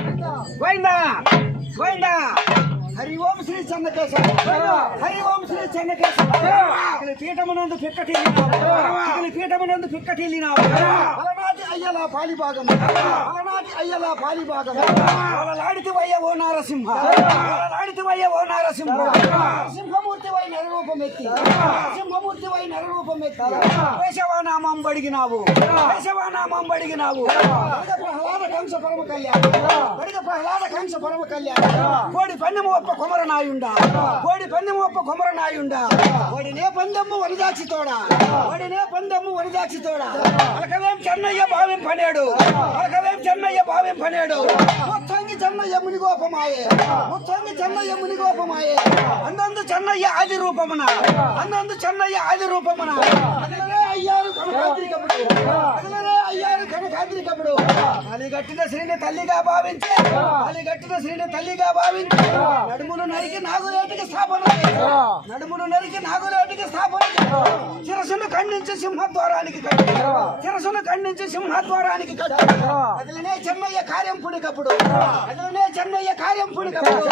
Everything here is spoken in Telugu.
గోవిందా గోవిందా హరి ఓం శ్రీ చెన్నకేశవ హరి ఓం శ్రీ చెన్నకేశవ పీఠమునందు పీఠమునందు పిక్కటిల్లినావు అలనాటి అయ్యలా పాలిభాగం అలనాటి అయ్యలా పాలిభాగం అలలాడితి వయ్య ఓ నారసింహ అలలాడితి వయ్య ఓ నారసింహ సింహమూర్తి వై నరరూపమెత్తి సింహమూర్తి వై నరరూపమెత్తి కేశవనామం బడిగినావు కేశవనామం బడిగినావు ప్రహ్లాద కంస పరమ కళ్యాణ ప్రహ్లాద కంస పరమ కళ్యాణ కోడి పన్నెము ఒప్ప కొమరనాయుండా కోడి పన్నెము ఒప్ప కొమరనాయుండా వాడినే పందెమ్ము వనదాచితోడా వాడినే పందెమ్ము వనదాచితోడా అలకవేం చెన్నయ్య భావ్యం పనేడు అలకవేం చెన్నయ్య భావ్యం పనేడు ముత్తంగి చెన్నయ్య మునిగోపమాయే ముత్తంగి చెన్నయ్య మునిగోపమాయే అందందు చెన్నయ్య ఆది రూపమున అందందు చెన్నయ్య ఆది రూపమున అదిలనే అయ్యారు కనకాద్రికముడు అదిలనే అయ్యారు కనకాద్రికముడు అలిగట్టిన శ్రీని తల్లిగా భావించి అలిగట్టిన శ్రీని తల్లిగా భావించి నడుమును నరికి నాగులేటికి స్థాపన నడుమును నరికి నాగులేటికి స్థాపన శిరసును ఖండించి సింహద్వారానికి కట్టి శిరసును ఖండించి సింహద్వారానికి కట్టి అదిలనే చెన్నయ్య కార్యం పుడికప్పుడు అదిలనే చెన్నయ్య కార్యం పుడికప్పుడు